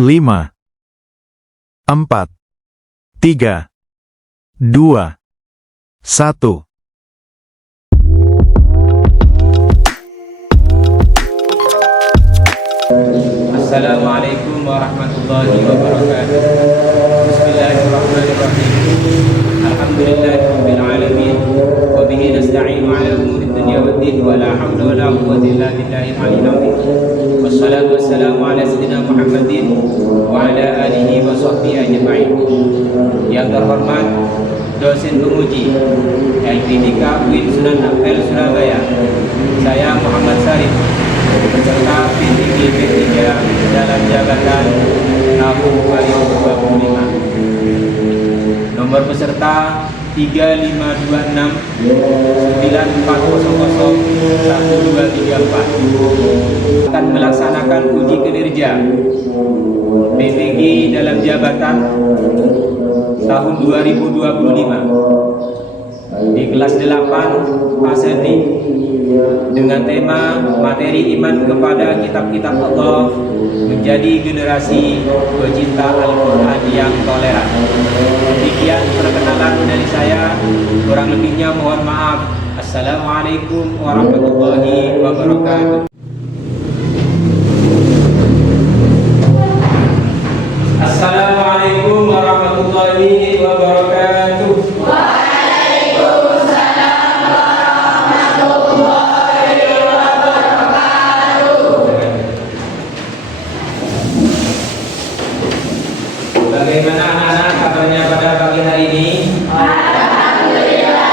5, 4, 3, 2, 1. Assalamualaikum warahmatullahi wabarakatuh. Bismillahirrahmanirrahim. Alhamdulillahirabbil alamin wa bihi nasta'inu 'ala umurid dunya waddin wa la haula wa la quwwata illa billahil aliyyil azim. Wassalatu wassalamu ala sayyidina Muhammadin wa ala alihi wa sahbihi ajma'in. Yang terhormat dosen penguji LPDK UIN Sunan Ampel Surabaya, saya Muhammad Sarif, beserta P3 dalam jabatan tahun 2025. Nomor peserta 352694001234 akan melaksanakan uji kinerja P3 dalam jabatan tahun 2025 di kelas 8 fase D dengan tema materi iman kepada kitab-kitab Allah menjadi generasi pecinta Al-Quran yang toleran. Demikian perkenalan dari saya, kurang lebihnya mohon maaf. Assalamualaikum warahmatullahi wabarakatuh. Assalamualaikum warahmatullahi wabarakatuh. Bagaimana anak-anak kabarnya pada pagi hari ini? Alhamdulillah.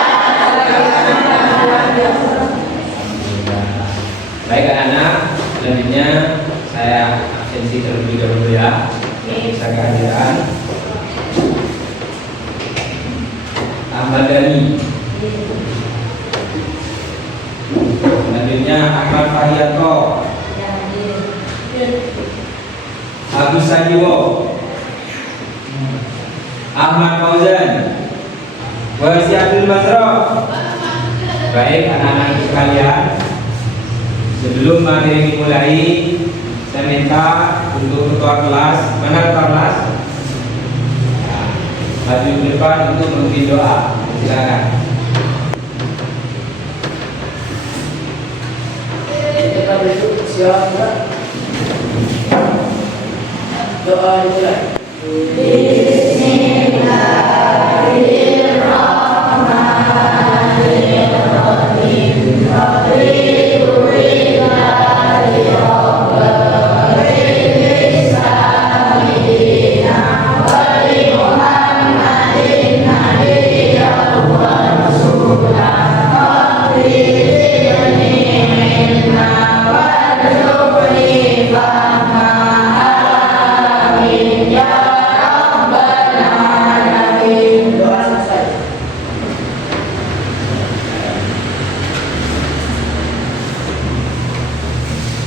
Baik anak-anak, selanjutnya saya absensi terlebih dahulu ya. Bisa kehadiran Ahmad Dhani. Selanjutnya Ahmad Fahrianto, Agus Sajiwo, Ahmad Fauzan, Wasi Abdul Mazraf. Baik anak-anak sekalian, sebelum materi dimulai, saya minta untuk ketua kelas, mana ketua kelas? Maju ke depan untuk memimpin doa. Silakan. Kita berdua silakan. Doa dimulai.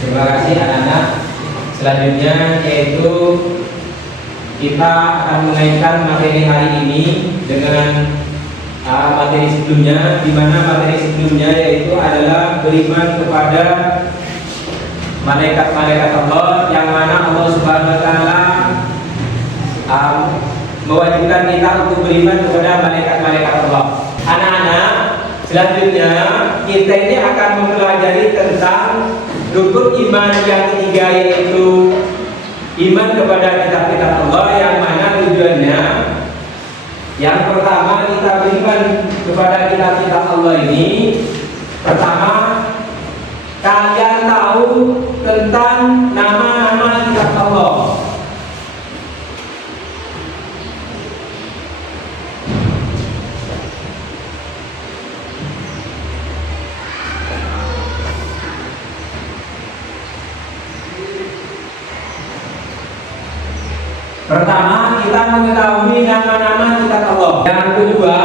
Terima kasih anak-anak. Selanjutnya yaitu kita akan mengaitkan materi hari ini dengan materi sebelumnya, di mana materi sebelumnya yaitu adalah beriman kepada malaikat-malaikat Allah, yang mana Allah Subhanahu wa taala mewajibkan kita untuk beriman kepada malaikat-malaikat Allah. Anak-anak, selanjutnya kita ini akan mempelajari tentang rukun iman yang ketiga, yaitu iman kepada kitab-kitab Allah, yang mana tujuannya yang pertama kita beriman kepada kitab-kitab Allah ini. Pertama, kalian tahu tentang nama-nama kitab Allah. Pertama, kita mengetahui nama-nama kitab Allah. Yang kedua,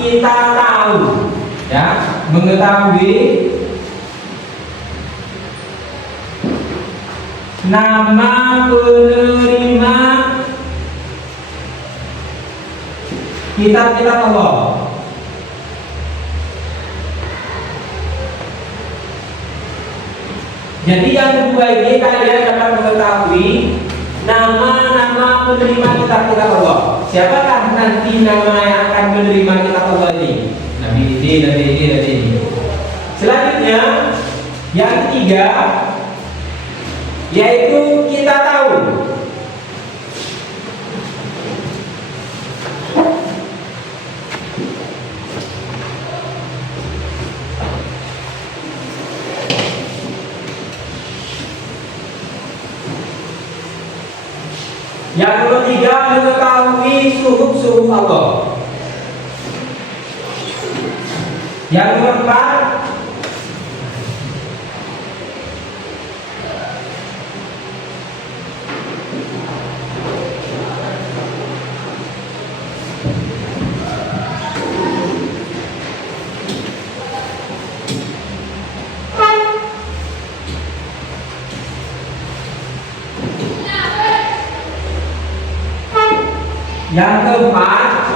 kita tahu, ya, mengetahui nama penerima kitab-kitab Allah. Jadi yang kedua ini kalian dapat mengetahui nama-nama penerima kitab-kitab Allah. Siapakah nanti nama yang akan menerima kitab Allah ini? Nabi ini, Nabi ini, Nabi ini. Selanjutnya, yang ketiga, yaitu kita tahu yang ketiga, mengetahui suhuf-suhuf Allah. Yang keempat,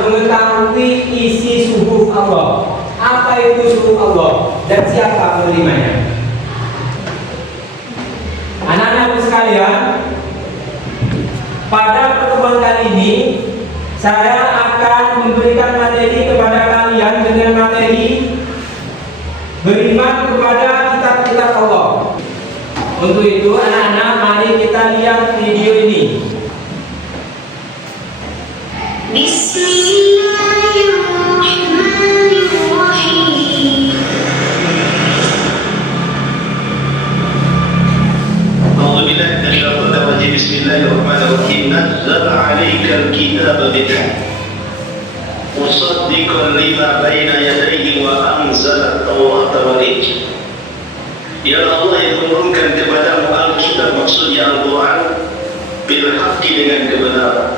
mengetahui isi suhuf Allah. Apa itu suhuf Allah dan siapa penerimanya? Anak-anakku sekalian, pada pertemuan kali ini saya akan memberikan materi kepada kalian dengan materi beriman kepada kitab-kitab Allah. Untuk itu anak-anak, mari kita lihat video ini. Bismillahirrahmanirrahim. Bismillahirrahmanirrahim. Nazzala 'alaikal kitaba bil haqq musaddiqan lima baina yadayhi wa anzala at-taurata wal injil. Ya Allah yang menurunkan kepadamu Alkitab, maksudnya Al-Quran, bil haqqi, dengan kebenaran.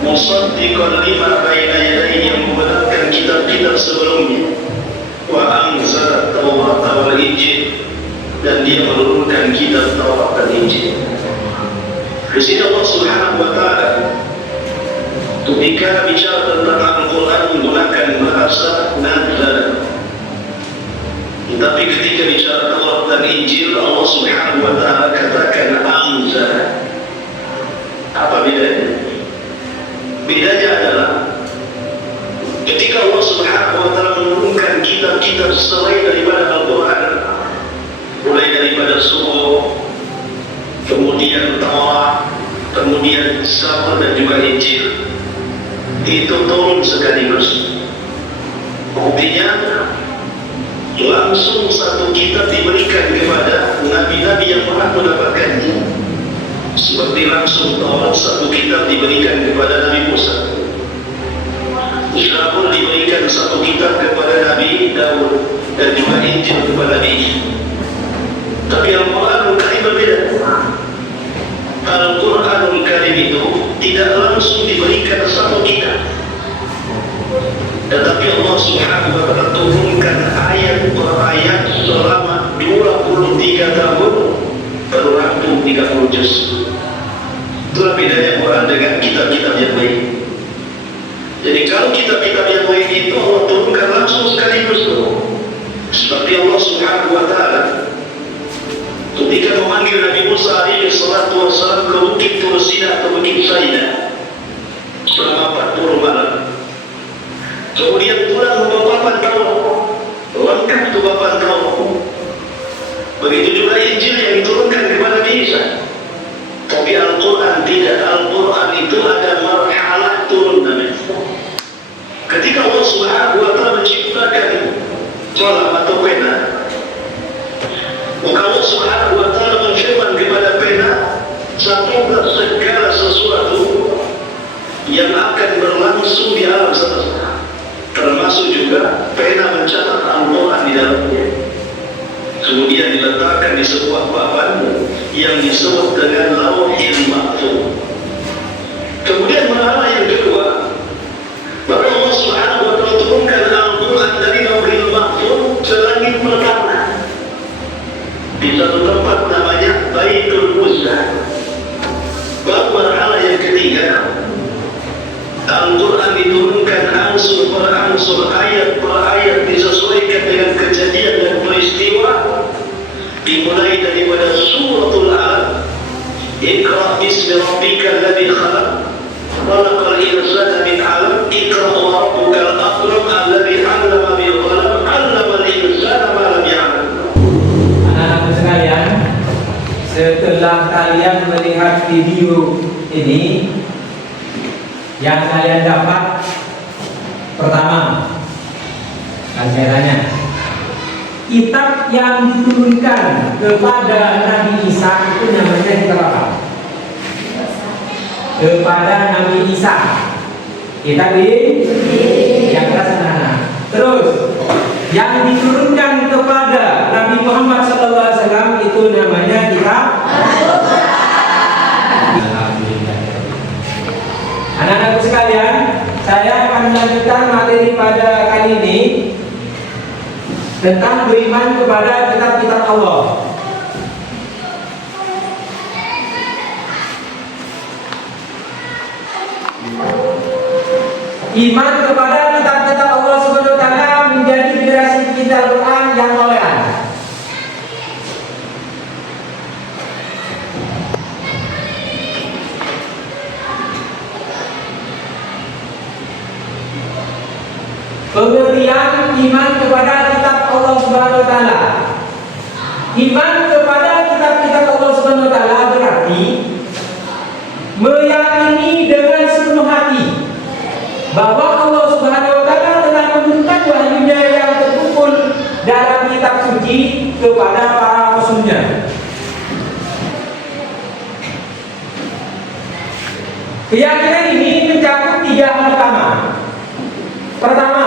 Musaddiqan lima baina yadayhi, yang membenarkan kitab-kitab sebelumnya. Wa anzala at-taurata wal injil, dan dia menurunkan kitab Taurat dan Injil. Di sini Allah Subhanahu wa taala ketika bicara tentang Al-Quran menggunakan bahasa nazala. Tapi ketika bicara Taurat dan Injil, Allah Subhanahu wa taala katakan anzala. Apa bedanya? Bedanya adalah ketika Allah Subhanahu wa taala menurunkan kitab-kitab selain daripada Al-Quran, mulai daripada Suhuf, kemudian Taurat, kemudian Zabur dan juga Injil, itu turun sekaligus. Artinya langsung satu kitab diberikan kepada nabi-nabi yang pernah mendapatkannya. Seperti langsung Taurat satu kitab diberikan kepada Nabi Musa, Zabur diberikan satu kitab kepada Nabi Daud, dan juga Injil kepada Nabi Isa. Tapi Al-Quranul Karim berbeda. Al-Quranul Karim itu tidak langsung diberikan satu kitab, tetapi Allah Subhanahu wa taala turunkan ayat per ayat selama 23 tahun berlaku 30 juz. Itulah bedanya Quran dengan kitab-kitab yang lain. Jadi kalau kitab-kitab yang lain itu Allah turunkan langsung sekaligus, seperti Allah Subhanahu wa taala ketika memanggil Nabi Musa alaihi salatu wassalam ke Bukit Tursina atau Bukit Saida selama 40 malam. Kemudian pulang membawa 8 tahun, lengkap itu 8 tahun. Begitu juga Injil yang diturunkan kepada Nabi Isa. Tapi Al-Quran tidak. Al-Quran itu ada marhalah turun namanya. Ketika Allah Subhanahu wa taala menciptakan kolam atau pena, maka Allah Subhanahu wa taala menfirman kepada pena, catatlah segala sesuatu yang akan berlangsung di alam semesta, termasuk juga pena mencatat Al-Quran di dalamnya. Kemudian diletakkan di sebuah papan yang disebut dengan Lauhil Mahfuz. Kemudian marhalah yang kedua, baru Allah Subhanahu wa taala turunkan Al-Quran dari Lauhil Mahfuz ke langit pertama, di satu tempat namanya Baitul Muza. Baru marhalah yang ketiga, Al-Quran diturunkan ansur per ansur, ayat per ayat, disesuaikan dengan kejadian dan peristiwa, dimulai daripada suratul Alaq Iqra bismi rabbikal ladzi khalaq khalaqal insana min 'alaq Iqra wa rabbukal akram alladzi 'allama bil qalam 'allamal insana ma lam ya'lam. Anak-anakku sekalian, setelah kalian melihat video ini, yang kalian dapat pertama, saya tanya, kitab yang diturunkan kepada Nabi Isa itu namanya kitab apa? Kepada Nabi Isa. Kitab ini yang keras. Terus yang diturunkan kepada Nabi Muhammad SAW itu namanya kitab Alhamdulillah. Anak-anakku sekalian, saya akan melanjutkan materi pada kali ini tentang beriman kepada kitab-kitab Allah. Iman kepada kitab-kitab Allah Subhanahu wa taala menjadi generasi kita Al-Quran yang toleran. Pengertian iman kepada kitab Allah Subhanahu wa taala. Iman kepada kitab-kitab Allah Subhanahu wa taala berarti meyakini dengan sepenuh hati bahwa Allah Subhanahu wa taala telah menurunkan wahyunya yang terkumpul dalam kitab suci kepada para rasulnya. Keyakinan ini mencakup 3 hal utama. Pertama,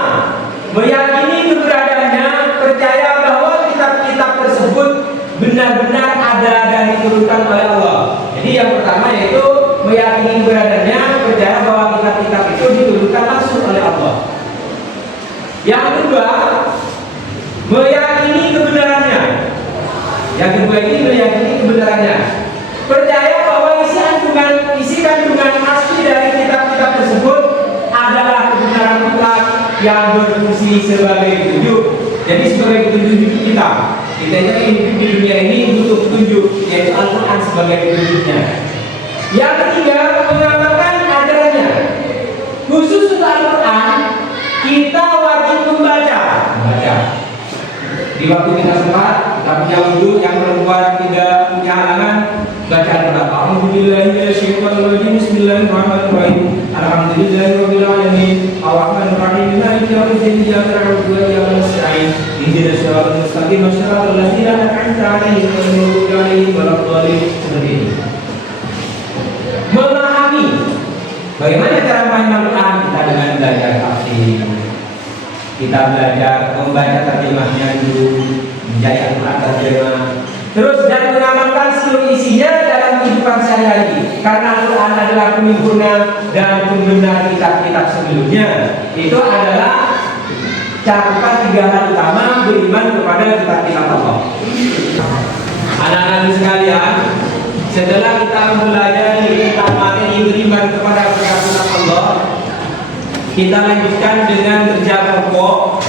meyakini keberadaannya, percaya bahwa kitab-kitab tersebut benar-benar ada dan diturunkan oleh Allah. Jadi yang pertama yaitu meyakini keberadaannya, percaya bahwa kitab-kitab itu diturunkan langsung oleh Allah. Yang kedua, meyakini kebenarannya. Yang kedua ini meyakini kebenarannya, percaya bahwa isi kandungan asli dari kitab-kitab tersebut adalah kebenaran mutlak yang berfungsi sebagai petunjuk. Jadi sebagai petunjuk kita ini hidup di dunia ini butuh petunjuk, yaitu Al-Quran sebagai petunjuknya. Yang ketiga, mengamalkan ajarannya. Khusus untuk Al-Quran, kita wajib membaca. Di waktu kita sempat, kita punya wudhu, yang perempuan tidak punya halangan, baca Al-Quran. Alhamdulillahirrahmanirrahim. Bismillahirrahmanirrahim. Alhamdulillahirabbil alamin. Arrahmanirrahim. Maliki yaumiddin. Iyyaka na'budu wa iyyaka nasta'in. Ihdinas siratal mustaqim. Shiratal ladzina an'amta 'alaihim ghairil maghdubi 'alaihim waladdallin. Seperti ini. Memahami bagaimana cara memahami Al-Quran, kita dengan belajar tafsir. Kita belajar membaca terjemahnya dulu, menjadi Al-Quran terjemah. Terus dan mengamalkan seluruh isinya dalam kehidupan sehari-hari. Karena Al-Quran adalah penyempurna dan pembenar kitab-kitab sebelumnya. Itu adalah cakupan 3 hal utama beriman kepada kitab-kitab Allah. Anak-anak sekalian, setelah kita mempelajari tentang materi beriman kepada kitab-kitab Allah, kita lanjutkan dengan kerja kelompok,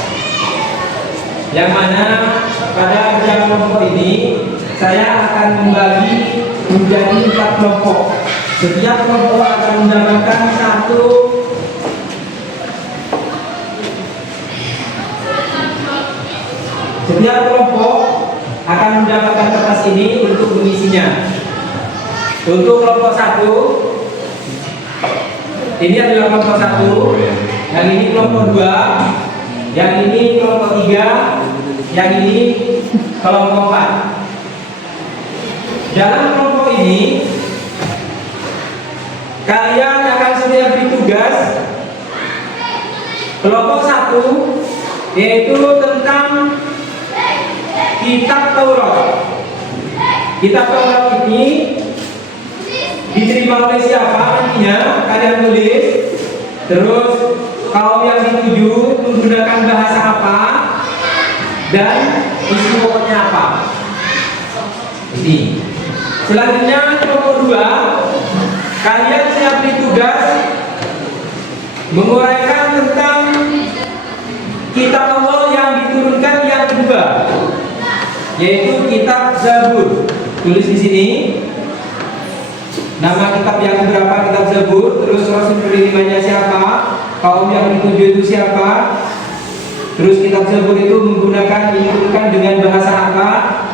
yang mana pada kerja kelompok ini saya akan membagi menjadi 4 kelompok. Setiap kelompok akan mendapatkan Setiap kelompok akan mendapatkan kertas ini untuk mengisinya. Untuk kelompok 1, ini adalah kelompok 1, yang ini kelompok 2, yang ini kelompok 3, yang ini kelompok 4. Dalam kelompok ini kalian akan saya beri tugas kelompok 1, yaitu tentang kitab Taurat. Kitab Taurat ini diterima oleh siapa nantinya kalian tulis. Terus kaum yang dituju menggunakan bahasa apa dan isi pokoknya apa. Ini. Selanjutnya kelompok 2, kalian saya beri tugas menguraikan tentang kitab Allah yang diturunkan yang kedua, yaitu kitab Zabur. Tulis di sini. Nama kitab yang berapa kita sebut, terus rasul penerimanya siapa, kaum yang dituju itu siapa, terus kitab tersebut itu diikuti dengan bahasa apa,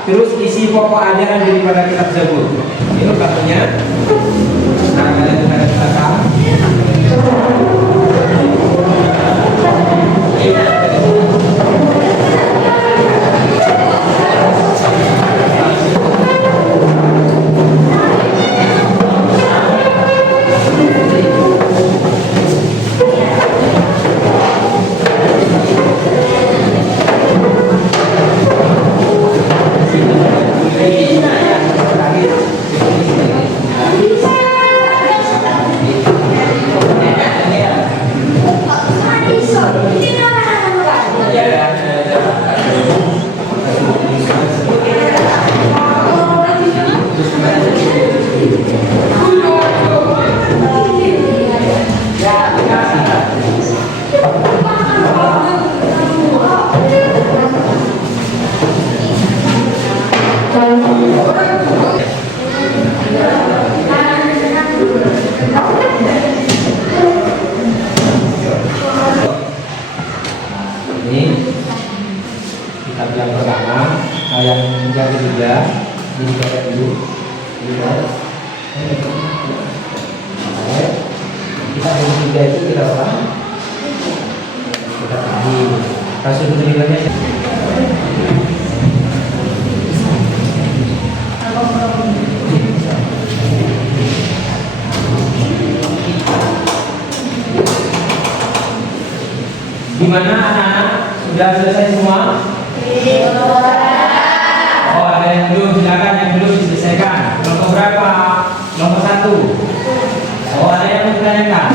terus isi pokok ajaran daripada kitab tersebut. Itu katanya. Nah, kalian ada belakang. Ini kitab yang pertama, yang ketiga, ini kita dulu. Kita yang ketiga itu kita apa? Kita tadi rasul penerimanya. Gimana anak-anak? Sudah selesai semua? Oh, ada yang belum, silakan yang belum diselesaikan. Kelompok berapa? Kelompok 1. Oh, ada yang mau ditanyakan?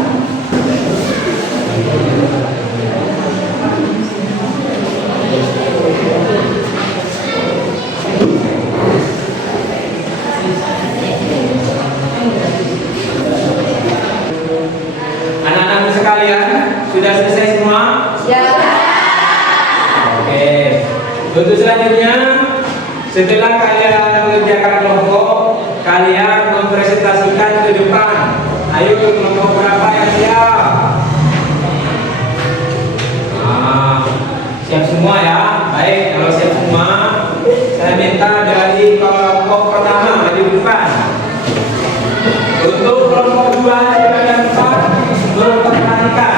Anak-anak sekalian, sudah selesai semua? Ya. Oke. Untuk selanjutnya, setelah kalian mengerjakan kelompok, kalian mempresentasikan ke depan. Ayo ke kelompok berapa yang siap? Nah, siap semua ya. Baik, kalau siap semua, saya minta dari kelompok pertama maju ke depan. Untuk kelompok 2 di bagian depan, memperhatikan.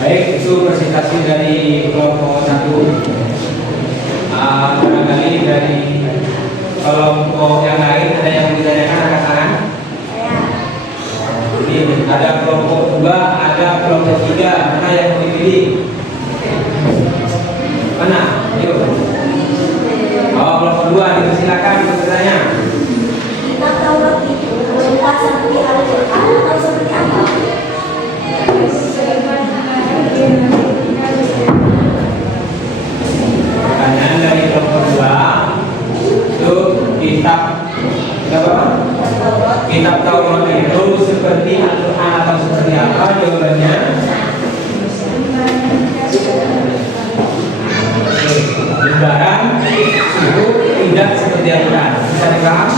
Baik, itu presentasi dari kelompok 1. Barangkali dari kelompok yang lain ada yang ditanyakan, angkat tangan. Ini ada kelompok 2, ada kelompok 3. Mana yang mau dipilih? Mana? Yuk. Oh, kelompok 2, dipersilakan bertanya. Kitab Taurat itu berupa seperti Al-Quran atau seperti apa? Pertanyaan dari kelompok 2 itu kitab Taurat itu seperti Al-Quran atau seperti apa? Jawabannya Lebaran itu tidak seperti Al-Quran. Bisa dipaham?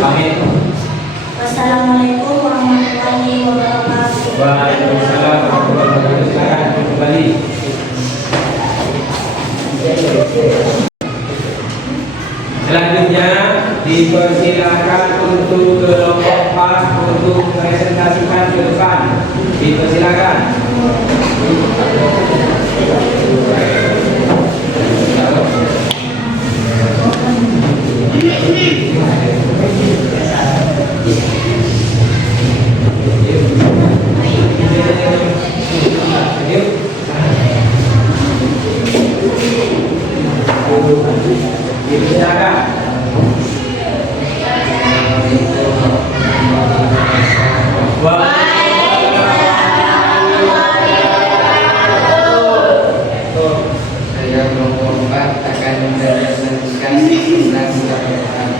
Amin. Wassalamualaikum warahmatullahi wabarakatuh. Waalaikumsalam warahmatullahi wabarakatuh. Silakan kembali. Selanjutnya dipersilakan untuk kelompok 4 untuk presentasikan ke depan. Dipersilakan. Silakan. Saya kelompok 4 akan menjelaskan tentang kitab Al-Quran.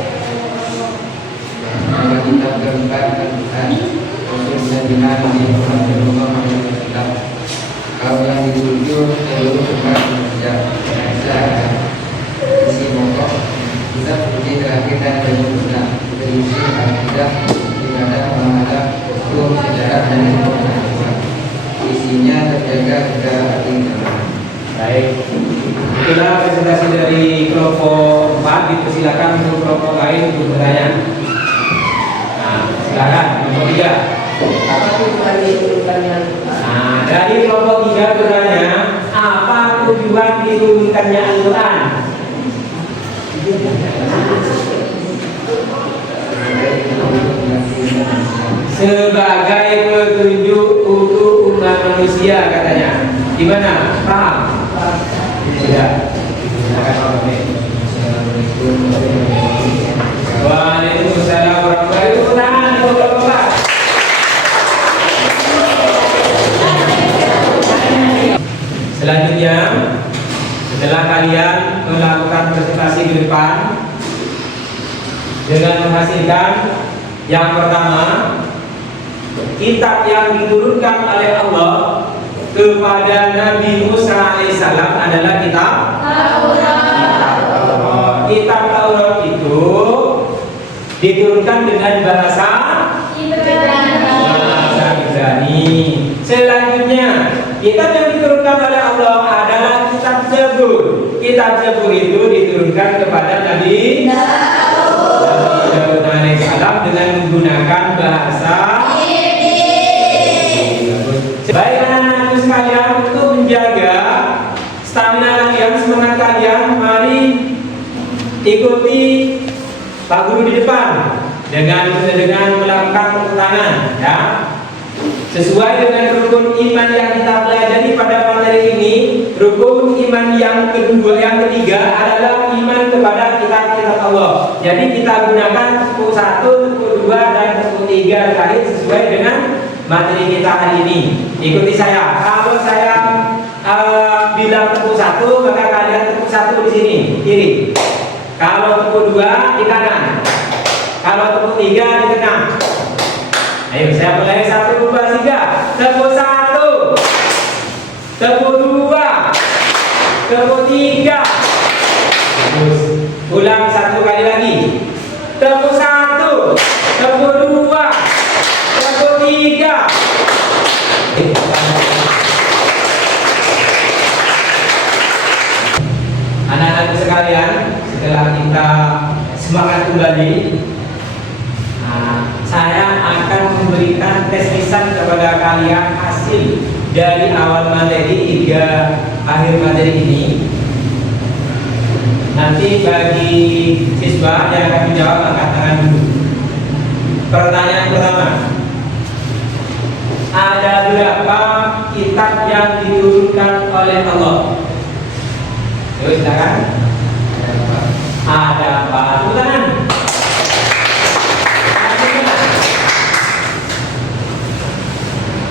Nama kitab keempat Al-Quran. Rasulullah SAW. Kalau yang dituju seluruh tempat bekerja bahasa isi pokok kita seperti terakhir dan penyempurna berisi akidah, ibadah, muamalah, hukum, sejarah dan pengetahuan. Isinya terjaga secara hati. Baik. Itulah presentasi dari kelompok 4. Dipersilakan untuk kelompok lain untuk bertanya. Nah, silakan kelompok 3. Apa tujuan diturunkannya Al-Quran? Nah, dari kelompok 3 bertanya, apa tujuan diturunkannya Al-Quran? Sebagai petunjuk untuk umat manusia katanya. Gimana? Paham? Tidak. Waalaikumsalam warahmatullahi wabarakatuh. Selanjutnya, setelah kalian melakukan presentasi di depan dengan menghasilkan yang pertama, kitab yang diturunkan oleh Allah kepada Nabi Musa alaihissalam adalah kitab Taurat. Kitab Taurat itu diturunkan dengan bahasa Ibrani. Selanjutnya, kitab yang diturunkan oleh Allah adalah kitab Zabur. Kitab Zabur itu diturunkan kepada Nabi Daud alaihissalam dengan menggunakan bahasa Baik anak-anakku sekalian, untuk menjaga stamina kalian, semangat kalian, mari ikuti Pak Guru di depan dengan melakukan tepuk tangan, ya. Sesuai dengan rukun iman yang kita pelajari pada materi ini, rukun iman yang ketiga adalah iman kepada kitab-kitab Allah. Jadi kita gunakan tepuk 1, tepuk 2, dan tepuk 3 terakhir sesuai dengan materi kita hari ini. Ikuti saya. Kalau saya bilang tepuk 1, maka kalian tepuk 1 di sini, kiri. Kalau tepuk 2 di kanan. Kalau tepuk 3 di tengah. Ayo saya mulai 1, 2, 3. Tepuk 1, tepuk 2, tepuk 3. Terus ulang 1 kali lagi. Tepuk 1, tepuk 2, tepuk 3. Anak-anak sekalian, setelah kita semangat kembali, saya akan memberikan tes lisan kepada kalian hasil dari awal materi hingga akhir materi ini. Nanti bagi siswa yang akan menjawab angkat tangan dulu. Pertanyaan pertama, ada berapa kitab yang diturunkan oleh Allah? Yuk silakan. Ada apa? Tepuk tangan.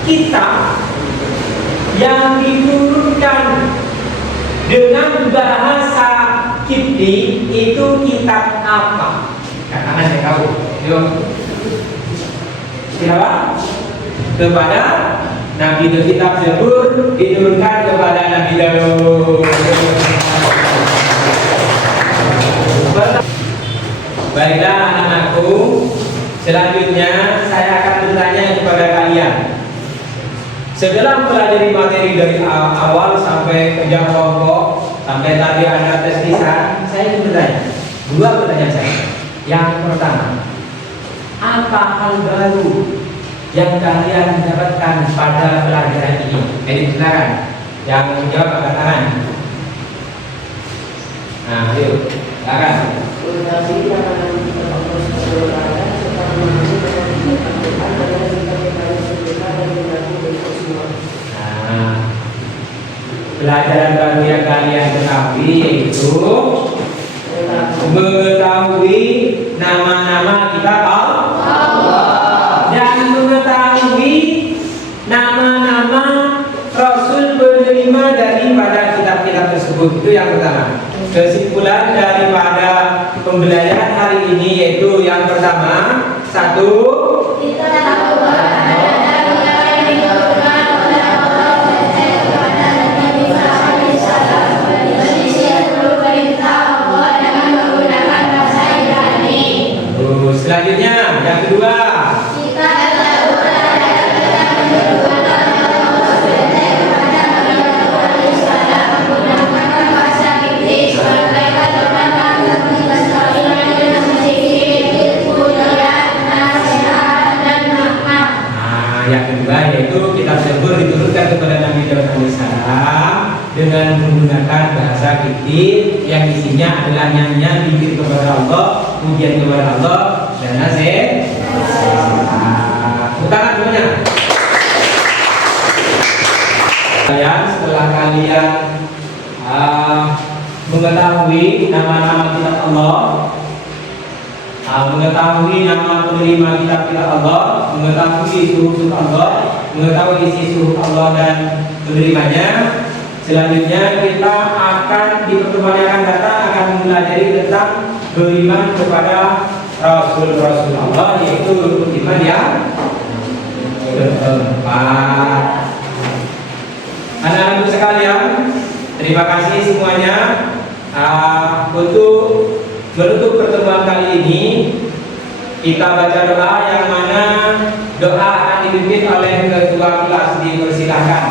Kitab yang diturunkan dengan bahasa Kipti itu kitab apa? Karena saya tahu. Yuk. Siapa? Kepada Nabi Daud. Kitab Zabur diturunkan kepada Nabi Daud. Baiklah anak-anakku, selanjutnya saya akan bertanya kepada kalian. Setelah mempelajari materi dari awal sampai kerja kelompok, sampai tadi ada tes lisan, saya ingin bertanya. 2 pertanyaan saya. Yang pertama, apa hal baru yang kalian dapatkan pada pelajaran ini? Jadi silakan. Yang menjawab angkat tangan. Nah, yuk, silakan. Pelajaran baru yang kalian ketahui yaitu mengetahui nama-nama kitab Allah dan mengetahui nama-nama Rasul penerima daripada kitab-kitab tersebut. Itu yang pertama. Kesimpulan daripada pembelajaran hari ini yaitu yang pertama, satu, Kita tahu bahwa ada yang dilakukan oleh Allah kepada Nabi Muhammad SAW. Manusia perlu perintah Allah dengan menggunakan bahasa Ibrani. Selanjutnya yang kedua, Kita tahu ada yang dilakukan oleh Allah kepada Nabi Muhammad SAW menggunakan bahasa Inggris. Mereka terkadang berbicara dengan sedikit budaya, nasihat, dan makna. yang kedua yaitu kitab Zabur diturunkan kepada Nabi Daud alaihissalam dengan menggunakan bahasa Kipti yang isinya adalah nyanyian zikir kepada Allah, pujian kepada Allah, dan nasihat. Tangan semuanya. Setelah kalian mengetahui nama-nama kitab Allah, mengetahui nama penerima kitab-kitab Allah, mengetahui suhuf Allah, mengetahui isi suhuf Allah dan penerimanya. Selanjutnya kita akan di pertemuan yang akan datang akan mempelajari tentang beriman kepada Rasul-Rasul Allah, yaitu rukun iman yang keempat. Anak-anakku sekalian, terima kasih semuanya. Untuk menutup pertemuan kali ini, kita baca doa yang mana doa akan dipimpin oleh ketua kelas. Dipersilakan.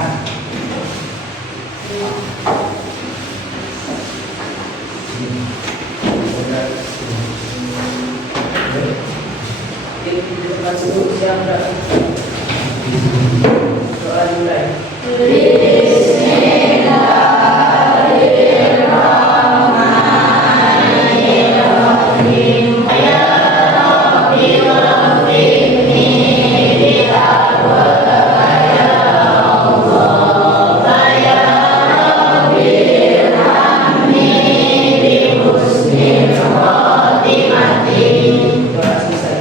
Doa mulai. Doa selesai.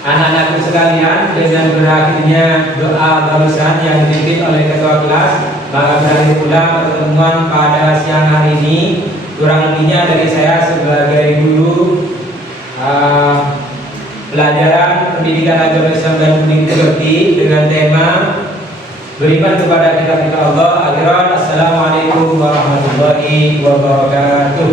Anak-anakku sekalian, dengan berakhirnya doa barusan yang dipimpin oleh ketua kelas, maka berakhir pula pertemuan pada siang hari ini. Kurang lebihnya dari saya sebagai guru pelajaran pendidikan agama Islam dan Budi dengan tema beriman kepada kitab-kitab Allah. Akhiran, assalamualaikum warahmatullahi wabarakatuh.